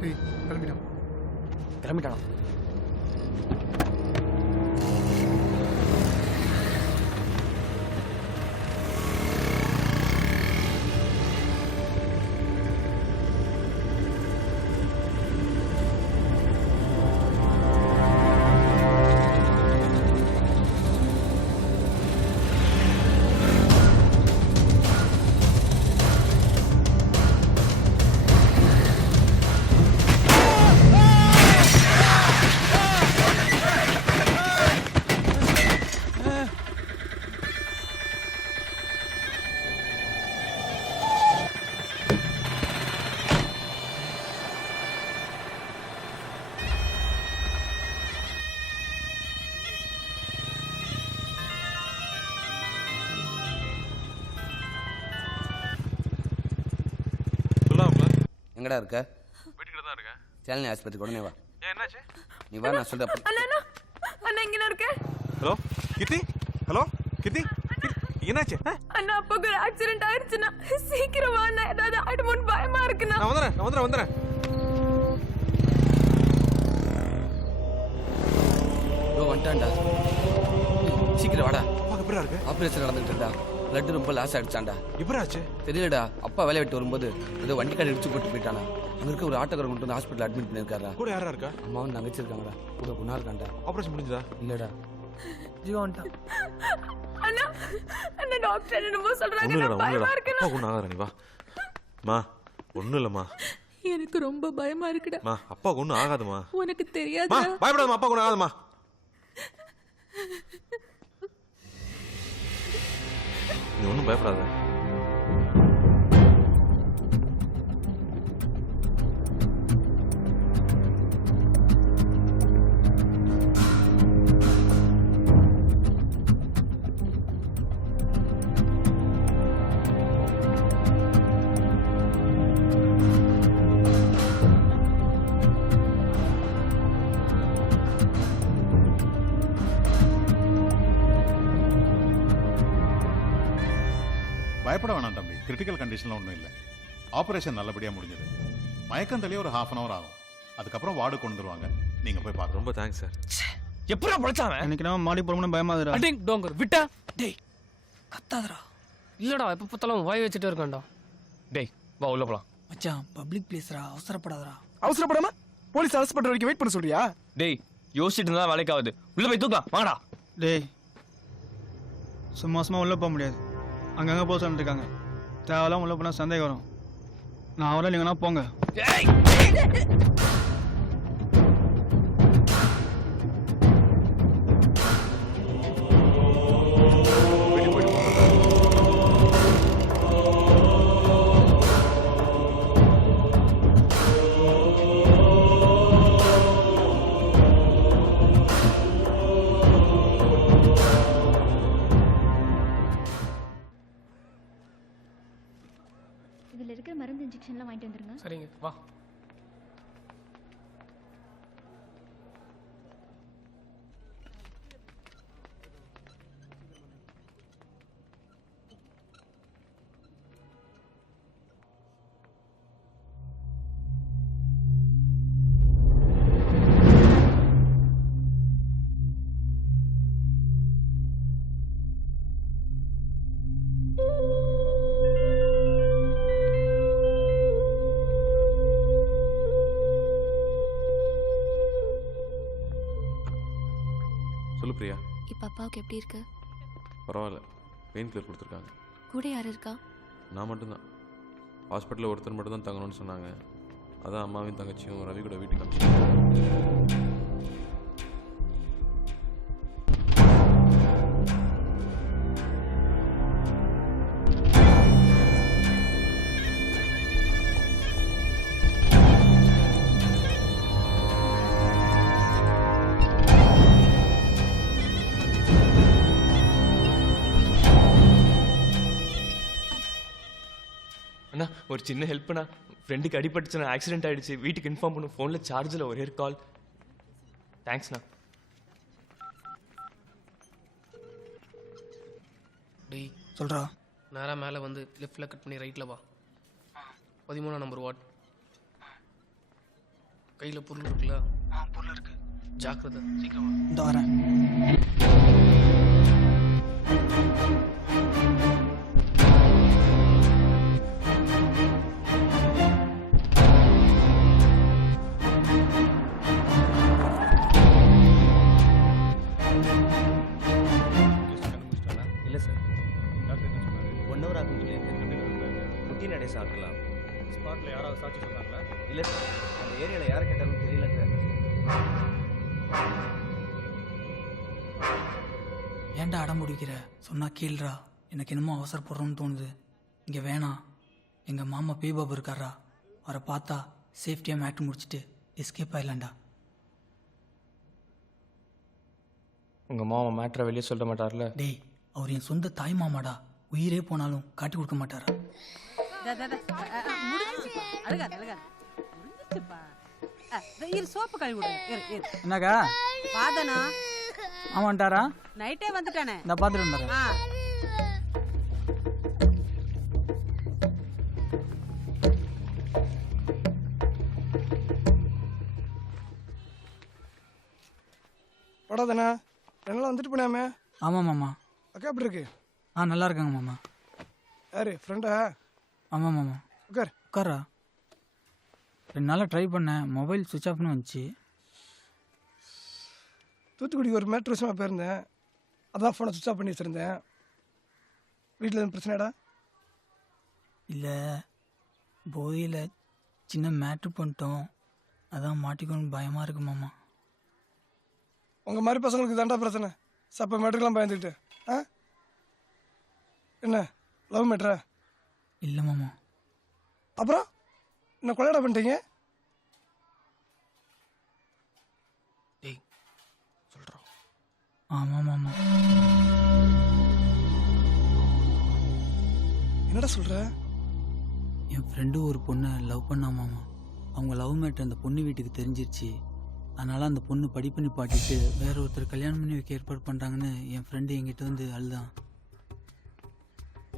டேய் கிளம்பிட்டான். கிளம்பிட்டானா? எங்கடா இருக்க? வீட்டுக்கிட்ட தான் இருக்கேன். சேலனி ஆஸ்பத்திரிக்கு உடனே வா. ஏன் என்னாச்சு? நீ வா, நான் சொல்றேன். அண்ணா அண்ணா இங்க இருக்க. ஹலோ கீர்த்தி. ஹலோ கீர்த்தி. என்னாச்சு? அண்ணா அப்பாக்கு ஒரு ஆக்சிடென்ட் ஆயிருச்சுண்ணா. சீக்கிரம் வா அண்ணா, ஏதாவது ஆயிடுமோன்னு பயமா இருக்குண்ணா. நான் வந்துறேன். வந்துட்டான்டா. சீக்கிரம் வாடா. அப்பாக்கு எப்படிடா இருக்கு? ஆபரேஷன் நடந்துட்டுடா. பிளட் ரொம்ப லாஸ் ஆயிடுச்சாண்டா. எப்படாச்சு? தெரியலடா. அப்பா வேலை விட்டு வரும்போது ஏதோ வண்டி கார்டு இடிச்சு போட்டு போயிட்டானா. அங்க இருக்க ஒரு ஆட்டோக்காரன் கொண்டு வந்து ஹாஸ்பிட்டல் அட்மிட் பண்ணிருக்காரா. கூட யாரா இருக்கா? அம்மாவும் தங்கச்சி இருக்காங்கடா. கூட குணா இருக்கான்டா. ஆபரேஷன் முடிஞ்சதா? இல்லடா. ஜீவா வந்துட்டான். அண்ணா அண்ணா டாக்டர் என்னமோ சொல்றாங்க. ஒண்ணும் நான் பயமா இல்லடா. இருக்குண்ணா. அப்பா ஒண்ணு ஆகாத, நீ வா. மா ஒண்ணும் இல்லம்மா. எனக்கு ரொம்ப பயமா இருக்குடா. மா அப்பா ஒண்ணும் ஆகாதுமா. உனக்கு மா தெரியாதா? பயப்படாதம்மா, அப்பா ஒண்ணும் ஆகாதுமா. நீ ஒன்றும் பயப்படாத. பயப்பட வேணாம் தம்பி, கிரிட்டிக்கல் கண்டிஷன்ல ஒன்றும் இல்லை. ஆபரேஷன் நல்லபடியா முடிஞ்சது. மயக்கம் தெளிய ஒரு 1/2 hour ஆகும். அதுக்கப்புறம் வார்டு கொண்டு வருவாங்க. நீங்க போய் பார்க்க. ரொம்ப தேங்க்ஸ் சார். எப்படா பழச்சாவன்? எனக்கு நான் மாடி போறோம்னு பயமாதுடா. அடிங் டோங்கர் விட்டா. டேய் கத்தாதடா. இல்லடா, எப்ப பார்த்தாலும் வாய் வச்சிட்டே இருக்கான்டா. டேய் வா உள்ள போலாம். மச்சான் பப்ளிக் பிளேஸ்ரா, அவசரப்படாதடா. அவசரப்படாம போலீஸ் அரெஸ்ட் பண்ற வரைக்கும் வெயிட் பண்ண சொல்றியா? டேய் யோசிச்சுட்டு இருந்தா வேலைக்கு ஆகுது. உள்ள போய் தூக்கலாம் வாங்கடா. டேய் சும்மா உள்ள போக முடியாது. அங்கங்க போக சொல்லிருக்காங்க. தேவையில்லாம உள்ள போனா சந்தேகம் வரும். நான் அவரை நீங்கன்னா போங்க. ஏய் இதுல இருக்கிற மருந்து இன்ஜெக்ஷன்லாம் வாங்கிட்டு வந்துருங்க. சரிங்க வா. சொல்லு பிரியா. இப்ப அப்பாவுக்கு எப்படி இருக்கு? பரவாயில்ல, பெயின் கில்லர் கொடுத்துருக்காங்க. கூட யார் இருக்கா? நான் மட்டும்தான். ஹாஸ்பிட்டலில் ஒருத்தர் மட்டும் தான் தங்கணும்னு சொன்னாங்க. அதான் அம்மாவையும் தங்கச்சியும் ரவி கூட வீட்டுக்கு அனுப்பிச்சு. அண்ணா ஒரு சின்ன ஹெல்ப்ண்ணா. ஃப்ரெண்டுக்கு அடிபட்டுச்சுண்ணா, ஆக்சிடென்ட் ஆயிடுச்சு. வீட்டுக்கு இன்ஃபார்ம் பண்ணும். ஃபோனில் சார்ஜில் ஒரே ஒரு கால். தேங்க்ஸ்ண்ணா. டேய் சொல்றா. நேராக மேலே வந்து லெஃப்டில் கட் பண்ணி ரைட்டில் வா. 13 நம்பர் வார்டு. கையில் பொருள் இருக்குல்ல? பொருள் இருக்கு. ஜாக்கிரதை, சீக்கிரம் வா. இந்த வரேன். இல்லை சார் 1 ஹவர் ஆகும் சொல்லியிருக்கேன். குட்டி நடை சாப்பிடலாம். ஸ்பாட்டில் யாராவது சாட்சி சொல்கிறாங்களா? இல்லை சார், அந்த ஏரியாவில் யாரை கேட்டாலும் தெரியலங்கிறாங்க. ஏன்டா அடம் பிடிக்கிற? சொன்னா கீழ்றா. எனக்கு என்னமோ அவசரப்படுறோன்னு தோணுது. இங்கே வேணாம். எங்கள் மாமா பேபாபு இருக்காரா, அவரை பார்த்தா சேஃப்டியாக மேட்ரு முடிச்சுட்டு எஸ்கேப் ஆயிடலாம்டா. உங்கள் மாமா மேட்ரை வெளியே சொல்ல மாட்டார்ல? டேய், அவர் என் சொந்த தாய் மாமாடா. உயிரே போனாலும் காட்டி கொடுக்க மாட்டாரா? சோப்பு கழுவி என்னக்கா பாதனா ஆமாண்டாரா? நைட்டே வந்துட்டானே. இந்த பார்த்துட்டு இருந்தாரா? படாதானே எல்லாம் வந்துட்டு போனாமே. ஆமாம் மாமா. அக்கா எப்படி இருக்கு? நல்லா இருக்காங்க மாமா. யாரு ஃப்ரெண்டா? ஆமாம் மாமா. உட்கார். உட்காரா. 2 நாளாக ட்ரை பண்ணேன், மொபைல் சுவிட்ச் ஆஃப்னு வந்துச்சு. தூத்துக்குடிக்கு ஒரு மேட்ரு விஷயமா போயிருந்தேன், அதான் ஃபோனை சுவிச் ஆஃப் பண்ணி வச்சுருந்தேன். வீட்டில் எதுவும் பிரச்சனைடா? இல்லை, போதையில் சின்ன மேட்ரு பண்ணிட்டோம், அதான் மாட்டிக்கணும்னு பயமாக இருக்கு மாமா. உங்கள் மாதிரி பசங்களுக்கு தாண்டா பிரச்சனை. சப்ப மேட்ருக்கெலாம் பயந்துக்கிட்டு. ஆ என்ன லவ் மேட்ரா? இல்லை மாமா. அப்புறம் என்ன கொலையடா பண்ணிட்டீங்க? டேய் சொல்கிறோம். ஆமாம் மாமா. என்னடா சொல்கிற? என் ஃப்ரெண்டு ஒரு பொண்ணை லவ் பண்ணா மாமா. அவங்க லவ் மேட்ரு அந்த பொண்ணு வீட்டுக்கு தெரிஞ்சிருச்சு. அதனால் அந்த பொண்ணு படிப்பு நிப்பாட்டிட்டு வேற ஒருத்தர் கல்யாணம் பண்ணி வைக்க ஏற்பாடு பண்ணுறாங்கன்னு என் ஃப்ரெண்டு என்கிட்ட வந்து அழுதான்.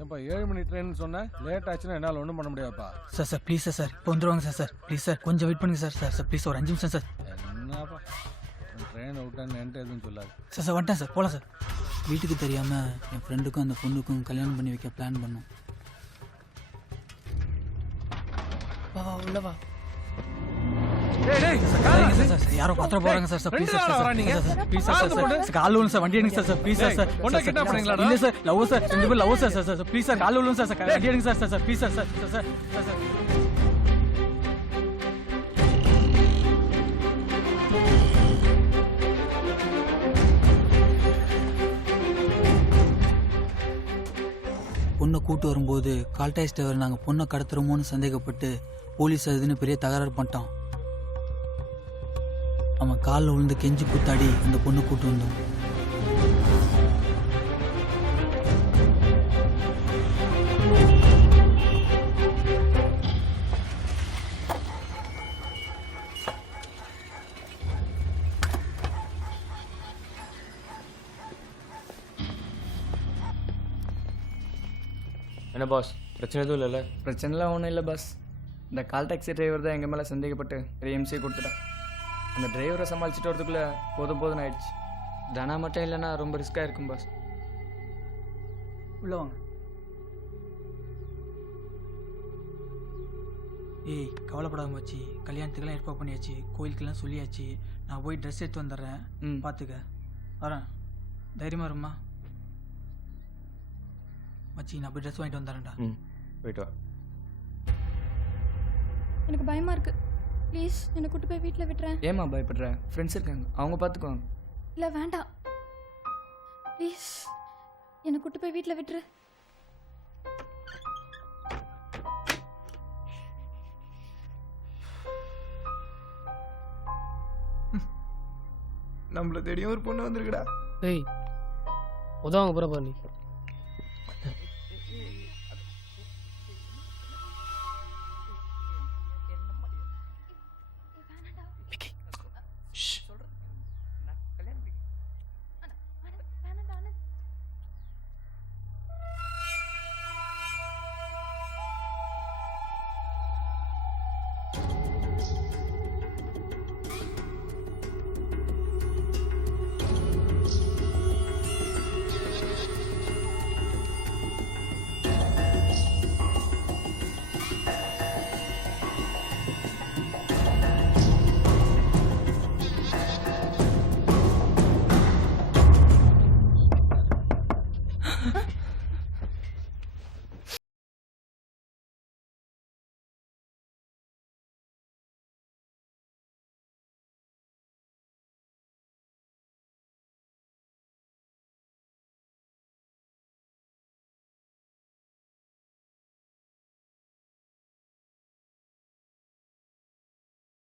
ஏப்பா 7 மணி ட்ரெயின் சொன்னேன், லேட் ஆச்சுன்னா என்னால் ஒன்றும் பண்ண முடியாதுப்பா. சார் ப்ளீஸ் சார் இப்போ வந்துடுவாங்க சார் ப்ளீஸ் சார் கொஞ்சம் வெயிட் பண்ணுங்க சார் ப்ளீஸ் ஒரு 5 நிமிஷம் சார். என்னப்பா ட்ரெயின் விட்டான்னு என்கிட்ட எதுவும் சொல்லாது. சார் வந்துட்டேன் சார், போகலாம் சார். வீட்டுக்கு தெரியாமல் என் ஃப்ரெண்டுக்கும் அந்த பொண்ணுக்கும் கல்யாணம் பண்ணி வைக்க பிளான் பண்ணோம். வா உள்ள வா. யாரோ பத்திரம் போறாங்க sir please sir please sir call விழும் சார் வண்டி எடுங்க சார் ப்ளீஸ் சார் ஒண்ணா கிட்ட பண்ணீங்களா? இல்ல சார் லவ் சார் 2 பேர் love sir please sir call விழும் சார் வண்டி எடுங்க சார் ப்ளீஸ் சார். பொண்ணை கூட்டு வரும்போது கால் டாக்ஸி டிரைவர் நாங்கள் பொண்ணை கடத்துறோமோன்னு சந்தேகப்பட்டு போலீஸ் அதுன்னு பெரிய தகராறு பண்ணிட்டான். அவன் காலில் விழுந்து கெஞ்சி கூத்தாடி அந்த பொண்ணு கூட்டு வந்தோம். என்ன பாஸ், பிரச்சனை எதுவும் இல்லைல்ல? பிரச்சனைலாம் ஒன்றும் இல்லை பாஸ். இந்த கால் டாக்ஸி டிரைவர் தான் எங்கள் மேலே சந்தேகப்பட்டு பெரிய எம்சி கொடுத்துட்டான். அந்த டிரைவரை சமாளிச்சுட்டு வரதுக்குள்ளே போதும் ஆயிடுச்சு. தனா மட்டும் இல்லைன்னா ரொம்ப ரிஸ்க்காக இருக்கும் பாஸ். உள்ள வாங்க. ஏய் கவலைப்படாம வச்சு கல்யாணத்துக்கெல்லாம் ஏற்பாடு பண்ணியாச்சு, கோயிலுக்கெல்லாம் சொல்லியாச்சு. நான் போய் ட்ரெஸ் எடுத்து வந்துடுறேன், பார்த்துக்க. வரேன், தைரியமாக இருமா மச்சி. நான் போய் ட்ரெஸ் வாங்கிட்டு வந்துடுறேன்டா. போயிட்டு வா. எனக்கு பயமாக இருக்கு, ப்ளீஸ் என்னை கூட்டு போய் வீட்டில் விட்டுறேன். ஏமா பயப்படுற? ஃப்ரெண்ட்ஸ் இருக்காங்க, அவங்க பார்த்துக்குவாங்க. இல்லை வேண்டாம், ப்ளீஸ் என்னை கூட்டு போய் வீட்டில் விட்டுரு. நம்மள தேடியும் ஒரு பொண்ணு வந்திருக்குடா. டேய் உதவாங்க போற பாரு நீ.